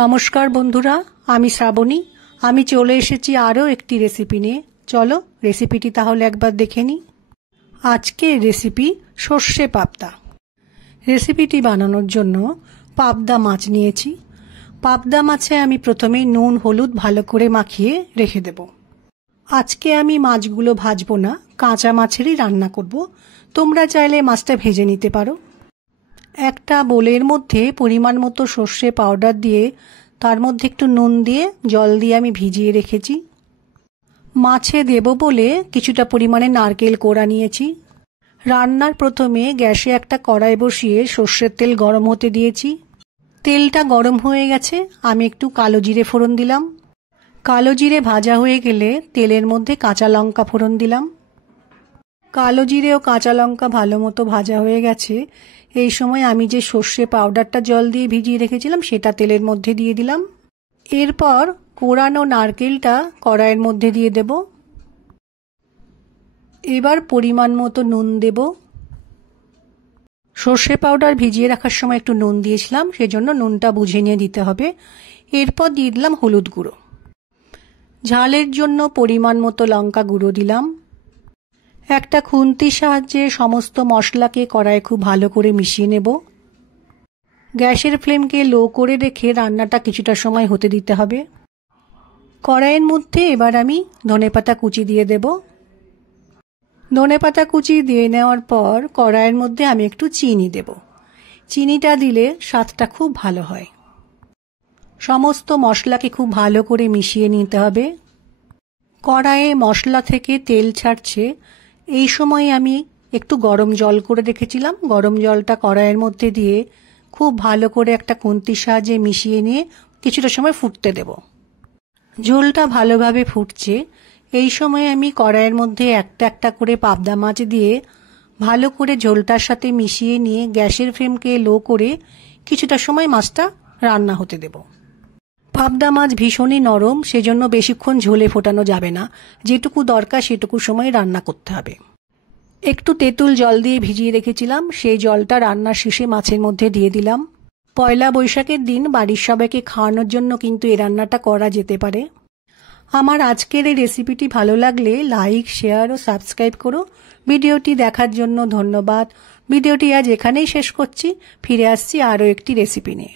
নমস্কার বন্ধুরা, আমি শ্রাবণী। আমি চলে এসেছি আরও একটি রেসিপি নিয়ে। চলো রেসিপিটি তাহলে একবার দেখে নিই। আজকের রেসিপি সর্ষে পাবদা। রেসিপিটি বানানোর জন্য পাবদা মাছ নিয়েছি। পাবদা মাছে আমি প্রথমেই নুন হলুদ ভালো করে মাখিয়ে রেখে দেব। আজকে আমি মাছগুলো ভাজবো না, কাঁচা মাছেরই রান্না করব। তোমরা চাইলে মাছটা ভেজে নিতে পারো। একটা বোলের মধ্যে পরিমাণ মতো সর্ষে পাউডার দিয়ে তার মধ্যে একটু নুন দিয়ে জল দিয়ে আমি ভিজিয়ে রেখেছি। মাছে দেব বলে কিছুটা পরিমাণে নারকেল কোড়া নিয়েছি। রান্নার প্রথমে গ্যাসে একটা কড়াই বসিয়ে সর্ষের তেল গরম হতে দিয়েছি। তেলটা গরম হয়ে গেছে, আমি একটু কালো জিরে ফোড়ন দিলাম। কালো জিরে ভাজা হয়ে গেলে তেলের মধ্যে কাঁচা লঙ্কা ফোড়ন দিলাম। কালো জিরে ও কাঁচা লঙ্কা ভালো মতো ভাজা হয়ে গেছে। এই সময় আমি যে সর্ষে পাউডারটা জল দিয়ে ভিজিয়ে রেখেছিলাম সেটা তেলের মধ্যে দিয়ে দিলাম। এরপর কোড়ানো নারকেলটা কড়াইয়ের মধ্যে দিয়ে দেব। এবার পরিমাণ মতো নুন দেব। সর্ষে পাউডার ভিজিয়ে রাখার সময় একটু নুন দিয়েছিলাম, সেজন্য নুনটা বুঝে নিয়ে দিতে হবে। এরপর দিয়ে দিলাম হলুদ গুঁড়ো। ঝালের জন্য পরিমাণ মতো লঙ্কা গুঁড়ো দিলাম। একটা খুন্তির সাহায্যে সমস্ত মশলাকে কড়াইয়ে খুব ভালো করে মিশিয়ে নেব। গ্যাসের ফ্লেমকে লো করে রেখে রান্নাটা কিছুটা সময় হতে দিতে হবে। কড়াইয়ের মধ্যে এবার আমি ধনেপাতা কুচি দিয়ে দেব। ধনেপাতা কুচি দিয়ে নেওয়ার পর কড়াইয়ের মধ্যে আমি একটু চিনি দেব। চিনিটা দিলে স্বাদটা খুব ভালো হয়। সমস্ত মশলাকে খুব ভালো করে মিশিয়ে নিতে হবে। কড়াইয়ে মশলা থেকে তেল ছাড়ছে, এই সময় আমি একটু গরম জল করে রেখেছিলাম। গরম জলটা কড়াইয়ের মধ্যে দিয়ে খুব ভালো করে একটা খুন্তির সাহায্যে মিশিয়ে নিয়ে কিছুটা সময় ফুটতে দেব। ঝোলটা ভালোভাবে ফুটছে, এই সময় আমি কড়াইয়ের মধ্যে একটা একটা করে পাবদা মাছ দিয়ে ভালো করে ঝোলটার সাথে মিশিয়ে নিয়ে গ্যাসের ফ্লেমকে লো করে কিছুটা সময় মাছটা রান্না হতে দেব। পাবদা মাছ ভীষণই নরম, সেজন্য বেশিক্ষণ ঝোলে ফোটানো যাবে না। যেটুকু দরকার সেটুকু সময় রান্না করতে হবে। একটু তেঁতুল জল দিয়ে ভিজিয়ে রেখেছিলাম, সেই জলটা রান্নার শেষে মাছের মধ্যে দিয়ে দিলাম। পয়লা বৈশাখের দিন বাড়ির সবাইকে খাওয়ানোর জন্য কিন্তু এই রান্নাটা করা যেতে পারে। আমার আজকের এই রেসিপিটি ভালো লাগলে লাইক, শেয়ার ও সাবস্ক্রাইব করো। ভিডিওটি দেখার জন্য ধন্যবাদ। ভিডিওটি আজ এখানেই শেষ করছি। ফিরে আসছি আরও একটি রেসিপি নিয়ে।